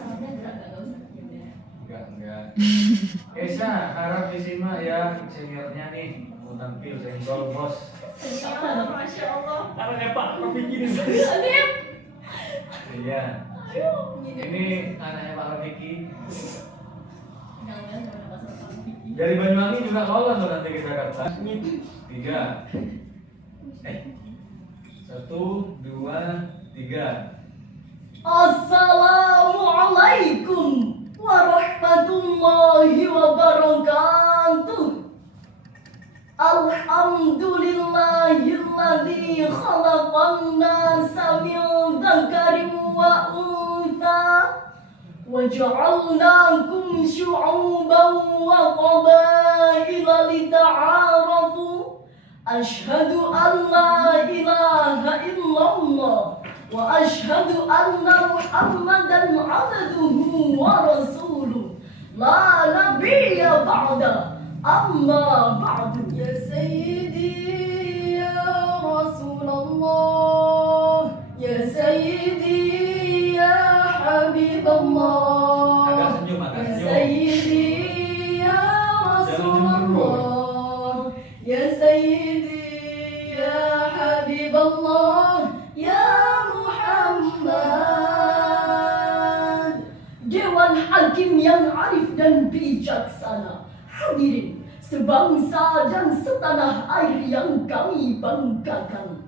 salamnya gerak nggak usah. Ya udah. Enggak. Esa, harap disimak ya seniornya nih. Mau tampil senggol bos. Senior, masya Allah. Karena Pak Rafiki ini. Adip. Iya. Ini anaknya Pak Rafiki. Jangan sama Pak Rafiki. Dari Banyuwangi juga lolos loh nanti ke Jakarta. 3. 1, 2, 3. Assalamualaikum warahmatullahi wabarakatuh. Alhamdulillahilladzi khalaqan nasa min dzakarin wa untha wa ja'alnakum syu'uban wa qabaila lita'arafu. Asyhadu an la ilaha illallah wa asyhadu anna Muhammadan abduhu wa rasuluh la nabiyya ba'da amma ba'du. Ya sayyidi ya Rasulullah, ya sayyidi ya Habiballah, Agak senyum. ya sayyidi ya Rasulullah, ya sayyidi ya Habiballah, ya Muhammad. Dewan Hakim yang arif dan bijaksana, hadirin sebangsa dan setanah air yang kami banggakan.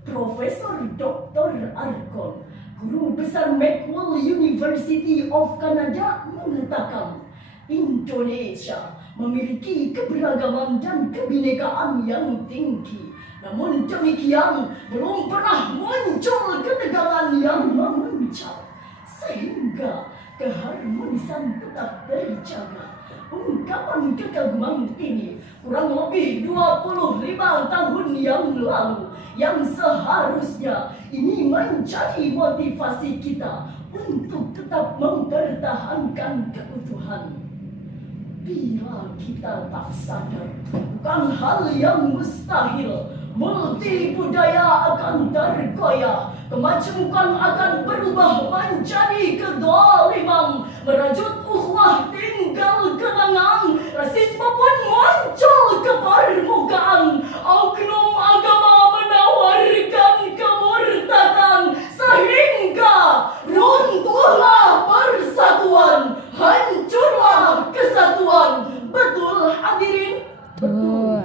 Profesor Dr. Arkon, Guru Besar Macquarie University of Canada mengatakan, Indonesia memiliki keberagaman dan kebinekaan yang tinggi. Namun demikian, belum pernah muncul ketegangan yang memuncak, sehingga keharmonisan tetap terjaga. Ungkapan kekaguman ini kurang lebih 25 tahun yang lalu, yang seharusnya ini menjadi motivasi kita untuk tetap mempertahankan keutuhan. Bila kita tak sadar, bukan hal yang mustahil, multi budaya akan tergoyah, kemajemukan akan berubah menjadi kedoliman, merajut ukhuwah tinggal kenangan, rasisme pun muncul ke permukaan, oknum agama menawarkan kemurtadan, sehingga runtuhlah persatuan, hancurlah kesatuan. Betul hadirin? Betul.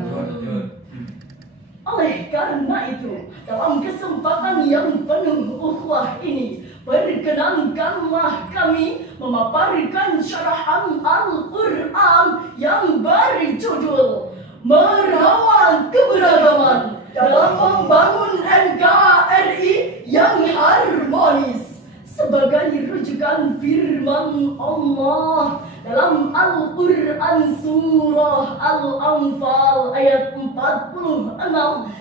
Oleh karena itu, dalam kesempatan yang penuh ukhuwah ini, perkenankanlah kami memaparkan syarahan Al-Quran yang berjudul Merawat Keberagaman dalam Membangun NKRI yang Harmonis, sebagai rujukan firman Allah dalam Al-Quran surah Al-Anfal ayat 46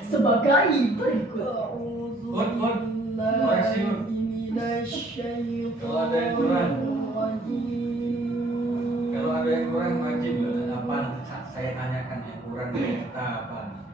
sebagai berikut. Kalau ada yang kurang wajib apa? Saya tanyakan yang kurang kita apa?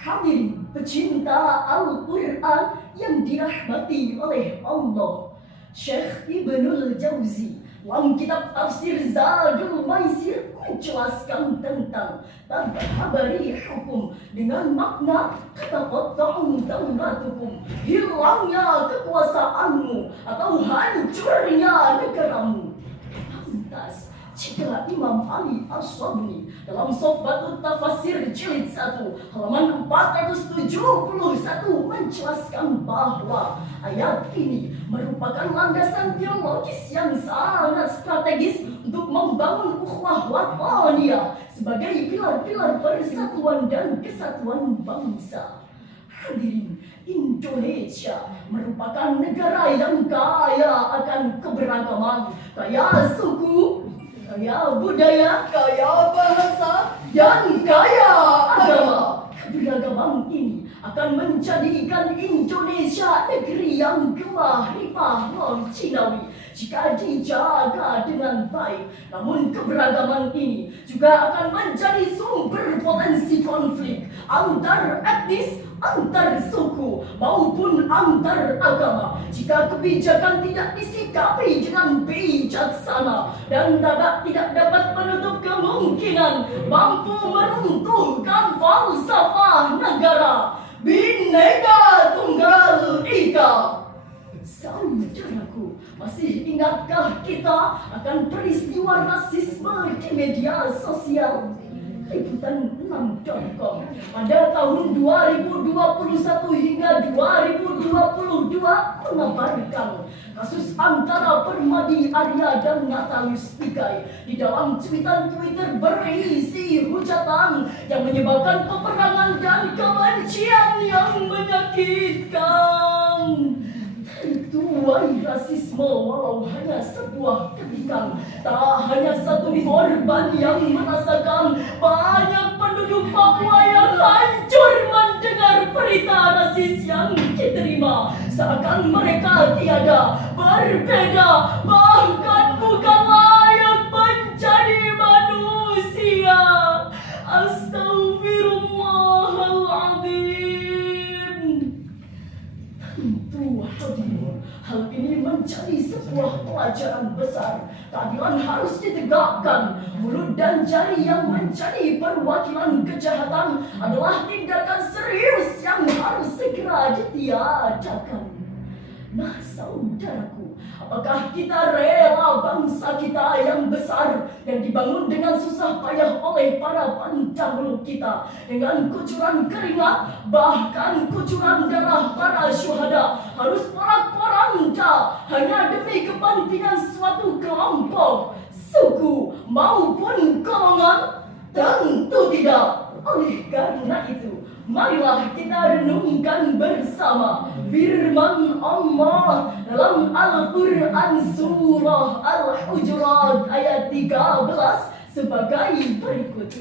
Hadirin pecinta Al-Quran yang dirahmati oleh Allah, Syekh Ibnul Jauzi dalam kitab tafsir Zadul Maisir menjelaskan tentang tabari hukum dengan makna taqatta'u daulatukum, hilangnya kekuasaanmu atau hancurnya negaramu. Lantas jika Imam Ali As-Sabuni dalam Sohbatut Tafasir Jilid 1 halaman 471 menjelaskan bahwa ayat ini merupakan landasan teologis yang sangat strategis untuk membangun ukhuwah wataniyah sebagai pilar-pilar persatuan dan kesatuan bangsa. Hadirin, Indonesia merupakan negara yang kaya akan keberagaman, kaya suku, kaya budaya, kaya bahasa, dan kaya agama. Keberagaman ini akan menjadikan Indonesia negeri yang gemah ripah non-Cinawi jika dijaga dengan baik. Namun keberagaman ini juga akan menjadi sumber potensi konflik antar etnis, antar suku, maupun antar agama jika kebijakan tidak disikapi dengan bijaksana dan tidak dapat menutup kemungkinan mampu meruntuhkan falsafah negara Bhinneka Tunggal Ika. Saudaraku, masih ingatkah kita akan peristiwa rasisme di media sosial? Liputan6.com pada tahun 2021 hingga 2022 mengabarkan kasus antara Permadi Arya dan Natalius Pigai di dalam cuitan Twitter berisi hujatan yang menyebabkan peperangan dan kebencian yang menyakitkan. Tuai rasisme walau hanya sebuah ketikan, tak hanya satu korban yang merasakan, banyak penduduk Papua yang hancur mendengar berita rasis yang diterima, seakan mereka tiada, berbeda, bahkan bukan layak menjadi manusia. Astaghfirullahaladzim. Tentu hadirin, hal ini menjadi sebuah pelajaran besar. Keadilan harus ditegakkan. Mulut dan jari yang menjadi perwakilan kejahatan adalah tindakan serius yang harus segera ditiadakan. Nah saudaraku, apakah kita rela bangsa kita yang besar yang dibangun dengan susah payah oleh para pendahulu kita dengan kucuran keringat, bahkan kucuran darah para syuhada harus porak-poranda hanya demi kepentingan suatu kelompok, suku maupun golongan? Tentu tidak. Oleh karena itu, marilah kita renungkan bersama firman Allah dalam Al-Quran surah Al-Hujurat ayat 13 sebagai berikut.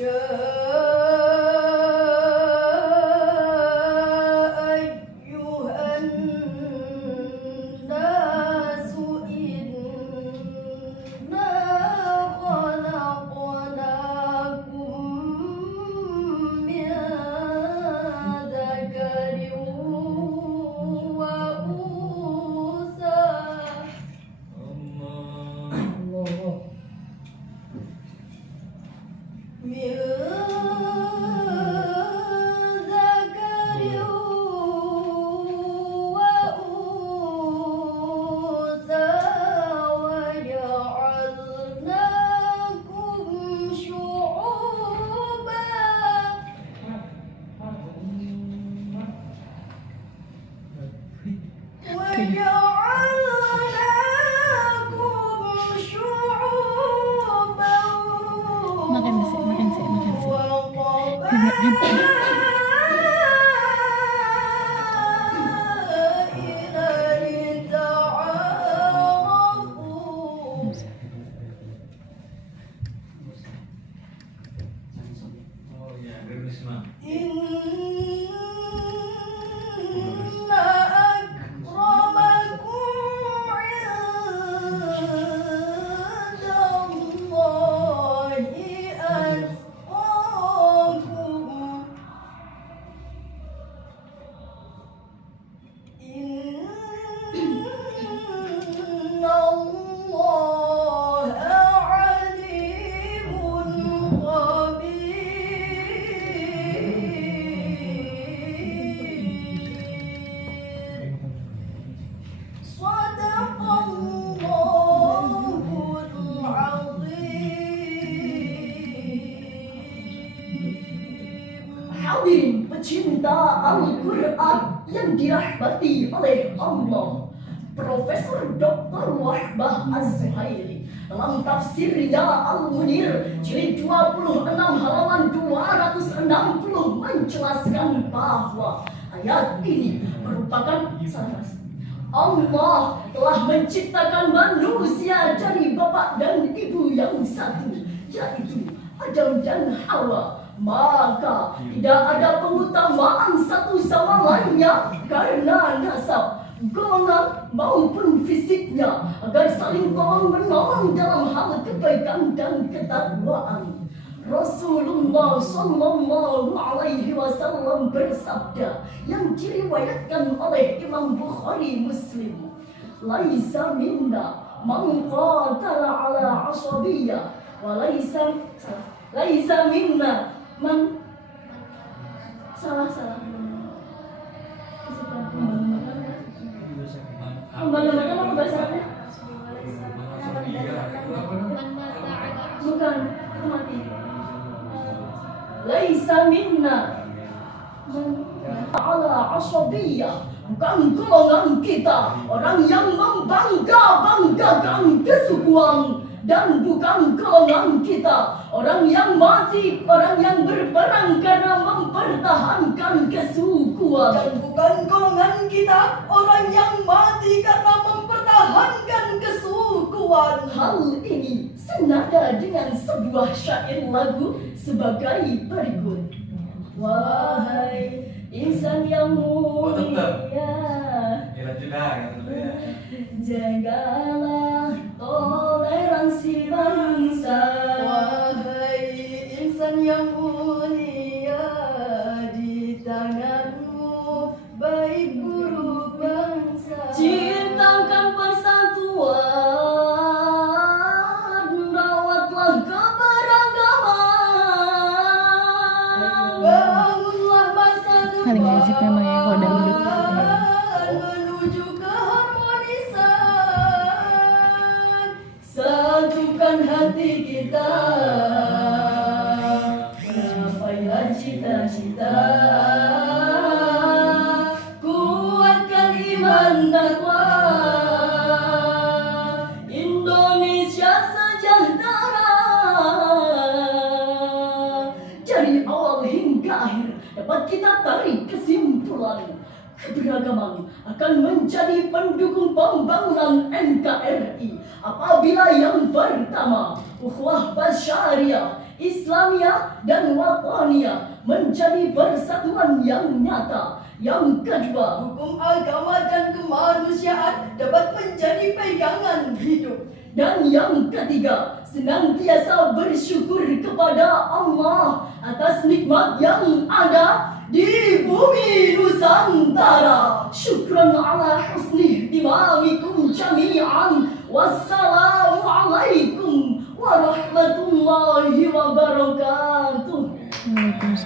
pecinta Al-Quran yang dirahmati oleh Allah, Profesor Dr. Wahbah Az-Zuhaili dalam tafsirnya Al-Munir jilid 26 halaman 260 menjelaskan bahwa ayat ini merupakan Allah telah menciptakan manusia dari bapak dan ibu yang satu, yaitu Adam dan Hawa. Maka tidak ada pengutamaan satu sama lainnya karena nasab, golongan maupun fisiknya, agar saling tolong menolong dalam hal kebaikan dan ketakwaan. Rasulullah Sallallahu Alaihi Wasallam bersabda yang diriwayatkan oleh Imam Bukhari Muslim, "Laisa minna man qatala ala asabiyyah wa laisa minna man salah apa bahasanya? Bukan, itu mati. Laisa minna ala asabiyyah, bukan golongan kita orang yang membangga-banggakan kesukuan, dan bukan golongan kita orang yang mati, orang yang berperang karena mempertahankan kesukuan, dan bukan golongan kita orang yang mati karena mempertahankan kesukuan. Hal ini senada dengan sebuah syair lagu sebagai berikut. Wahai insan yang mulia, jagalah toleransi bangsa. Wahai insan yang mulia, di tanganmu baik buruk bangsa. Ciptakan persatuan, rawatlah keberagaman. Bangunlah masa depan paling asik memang ya kalau dangdut. menuju keharmonisan. Satukan hati kita, gapailah cita-cita. Kuatkan iman takwa, Indonesia sejahtera. Dari awal hingga akhir dapat kita tarik kesimpulan, keberagaman akan menjadi pendukung pembangunan NKRI apabila yang pertama, ukhuwah basyariah, Islamiyah dan Wataniyah menjadi persatuan yang nyata. Yang kedua, hukum agama dan kemanusiaan dapat menjadi pegangan hidup. Dan yang ketiga, senantiasa bersyukur kepada Allah atas nikmat yang ada di bumi Nusantara. Syukran ala husni imamikum jami'an. Wassalamualaikum warahmatullahi wabarakatuh. Waalaikumsalam.